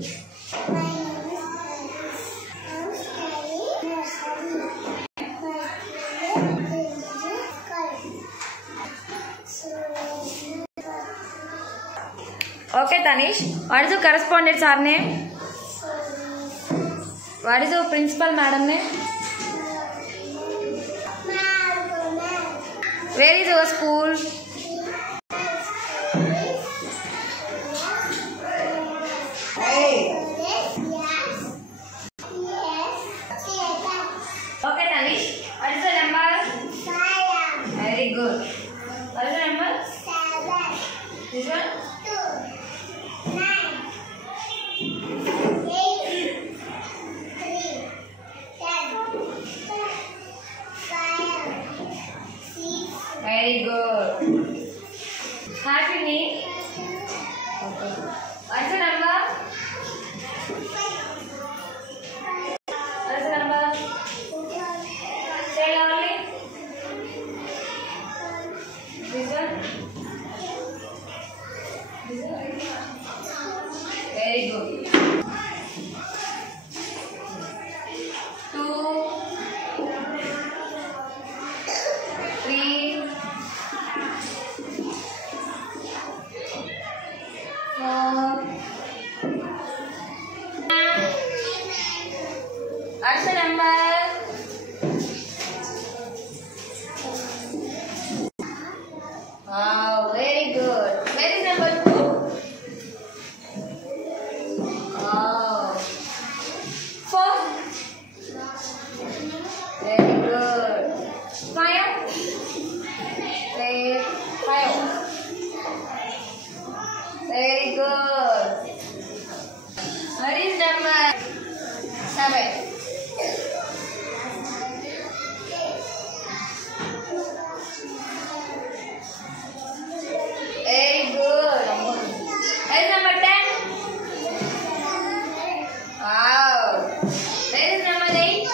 Okay, Tanish. What is the correspondent sir name? What is the principal madam name? Where is your school? Okay, Tanish. What is the number? 5. Very good. What is the number? 7. This one? 2. 9. 8. 3. 10. 5. 6. Very good. Happy name? Okay. What is the number? What is the number? Say loudly. This one? This one? Very good. 2, 3, 4. What's the number? Wow, very good. Where is number 2? Wow. 4. Very good. 5. Say 5. Very good. What is number 7? Very good. Where is number 10? Wow. Where is number 8?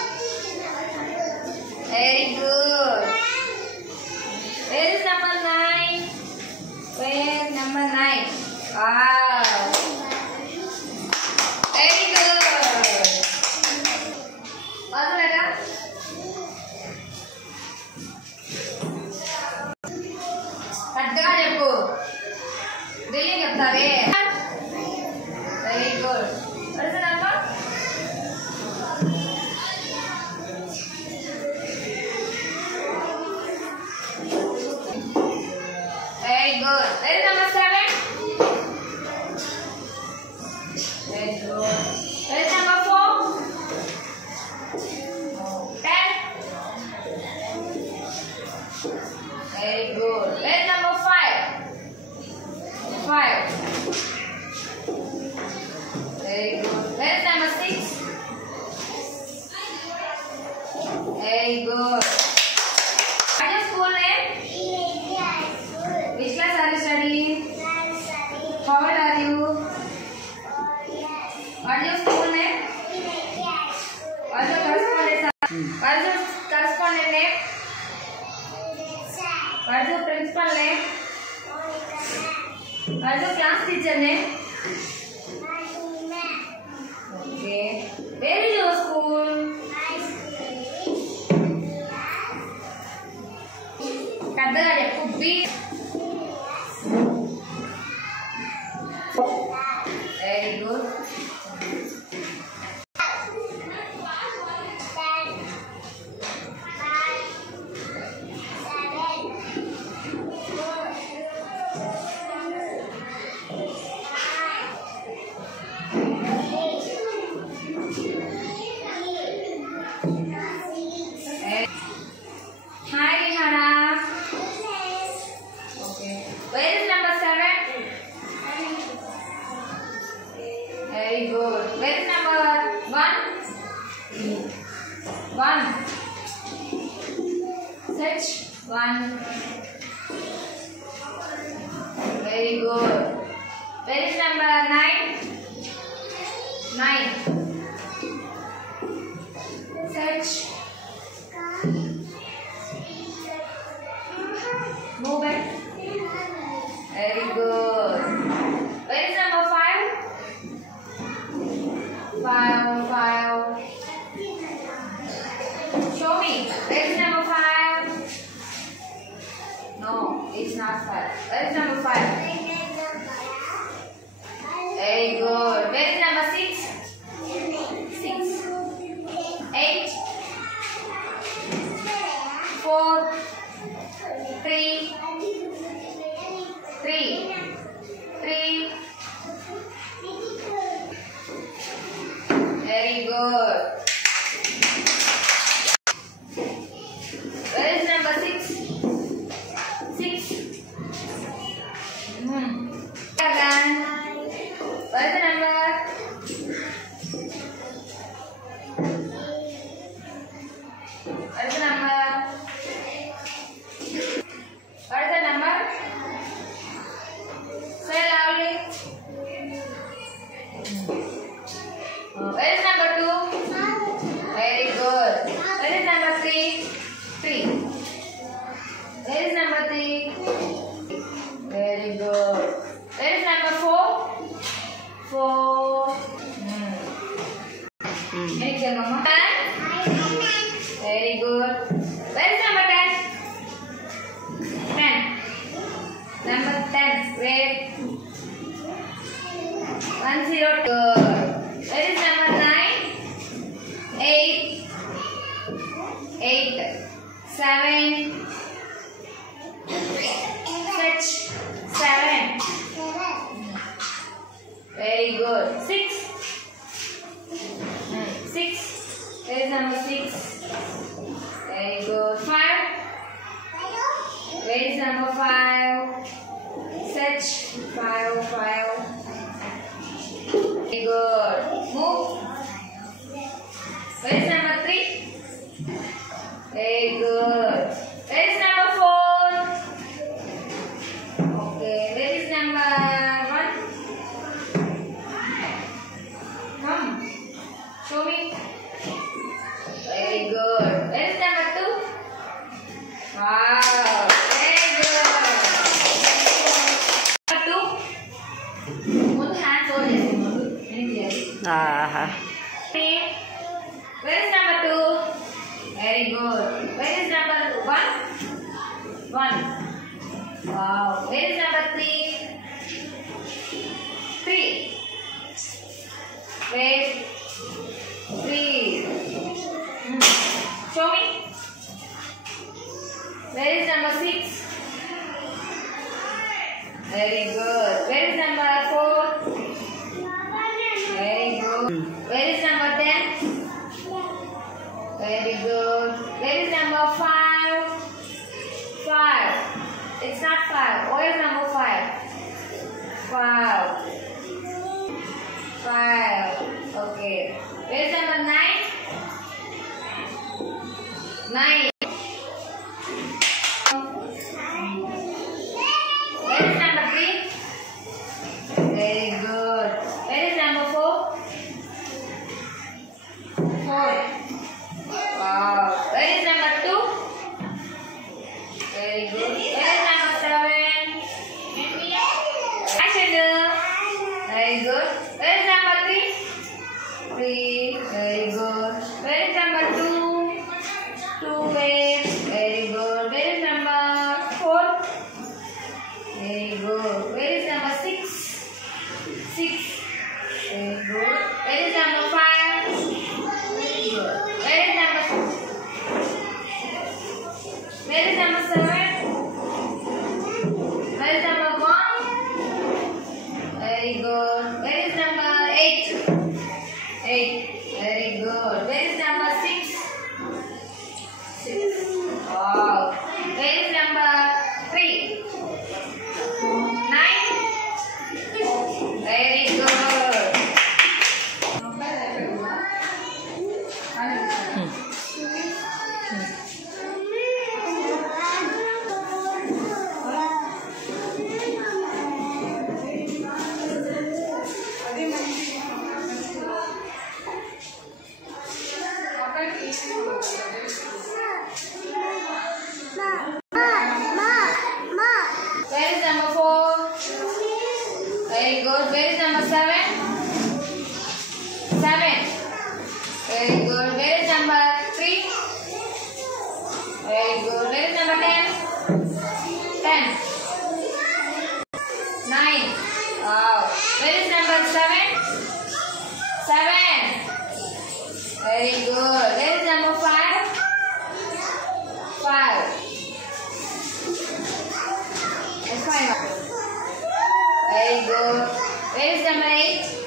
Very good. Where is number 9? Where is number 9? Wow. Very good. What's the letter? Kadga cheppu. Really cheptave. Very good. What is the number? Very good. Where is number 7? Very good. Where is number 4? 10. Very good. Where is number 5? 5. Very good. Where is number 6? Very good. What is your school name? Which class are you studying? How old are you? What is your school name? What is your correspondent? What is your correspondent name? What is your principal name? What is your class teacher name? Okay. Where is your school? Kadga cheppu. B. Very good. 1. Search 1. Very good. Where is number 9? 9. Search. Move it. Very good. Where is number 5? good. Where is number 6? 6. Again. Where is the number? What is the number? What is the number? Say loudly. Where is number 2? Very good. Where is number 3? 3. Where is number 3? Very good. Where is number 4? 4. Any girl, Mama? 10. Very good. Where is number 10? 10. Number 10. Wait. 1 0 good. Where is number 9? 8. 8. 7. Switch. 7. Very good. 6. 6. Where is number 6? Very good. 5. Where is number 5? Search. 5. 5. Very good. Move. Where is number 3? Very good. Where is number 4? Okay. Where is number 1? Come. Show me. Very good. Where is number 2? Wow. Very good. Number 2. One hand hold it. Where is number 2? Very good. Where is number 1? 1. Wow. Where is number 3? 3. Wait. 3. Show me. Where is number 6? Very good. Where is number 4? Very good. Where is number 10? Very good. Where is number 5? 5. It's not 5. Where is number 5? 5. 5. Okay. Where is number 9? 9. Where is number 3? Very good. Where is number 4? 4. Wow. Where is number 2? Very good. Where is number 7? Action. Very good. Where is number 3? 3. Very good. Where is number 2? 2. Very good. Where is number 4? Very good. Where is number 6? 6. Very good. Where is number 5? Very good. Where is number 7? Where is number 1? Very good. Where is number 8? 8. Very good. Where is number 6? 6. Wow. Where is number 3? 9. Very good. Where is number 4? Very good. Where is number 7? 7. Very good. Where is number 3? Very good. Where is number 10? 10. 9. Wow. Where is number 7? 7. Very good. Where is number 5? 5. That's 5. Very good. Where is number 8?